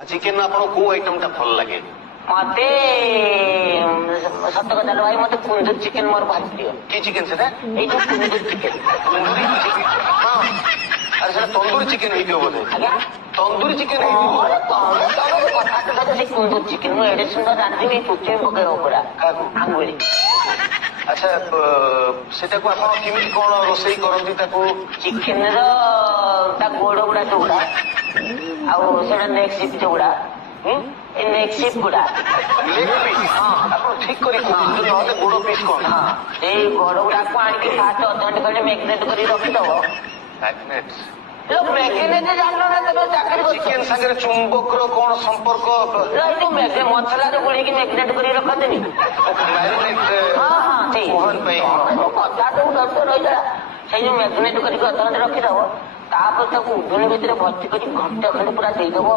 chicken आपको को item टा भल लगे मते सत कथा भाई मते कुंदूर चिकेन मोर भारी प्रिय की चिकेन सेटा এই যে কুंदूर चिकेन तंदूरी चिकेन हां अरे सेटा तंदूरी चिकेन हे दियो बोले आज्ञा तंदूरी चिकेन हे दियो अरे तमे कथा कथा से कुंदूर चिकेन मु एडे सुंदर रांधि में पुचे पके ओपरा आंगुली अच्छा सेटा को आपण किमिति कोन रोसई करंती ताको चिकेन रो ता गोड़ गुडा टुकड़ा ଆଉ ସେଟା ନେକ୍ ସିପ୍ ଯୋଉଗୁଡା ଏ ନେକ୍ ସିପ୍ ଗୁଡା लेग पीस हां आपण ठीक करी कहंतु नहले गोड़ पीस कोन ହଁ ସେଇ ଗୋଡ ଗୁଡାକୁ ଆଣିକି ଫାଷ୍ଟ ଅଧଘଣ୍ଟେ ଖଣ୍ଡେ ମ୍ୟାଗନେଟ୍ କରି ରଖିଦବ मैग्नेट्स ମ୍ୟାଗନେଟ୍ ଜାଣିଲ ନା ତମେ ଚାକିରି କରୁଛ चिकेन संगे चुंबक रो कोन संपर्क ମସଲାରେ ଗୋଳେଇକି ମ୍ୟାଗନେଟ୍ କରି ରଖନ୍ତିନି मैरिनेट ହଁ ହଁ ସେଇ मोहन पे କଥା ସବୁ ଦର୍ଶ ରହିଲା ସେଇ ଯୋଉ ମ୍ୟାଗନେଟ୍ କରିକି ଅଧଘଣ୍ଟେ ରଖିଦବ ତାପରେ ତାକୁ ଉଭଳି ଭିତରେ ଭର୍ତ୍ତି କରି ଘଣ୍ଟେ ଖଣ୍ଡେ ପୁରା ଦେଇଦବ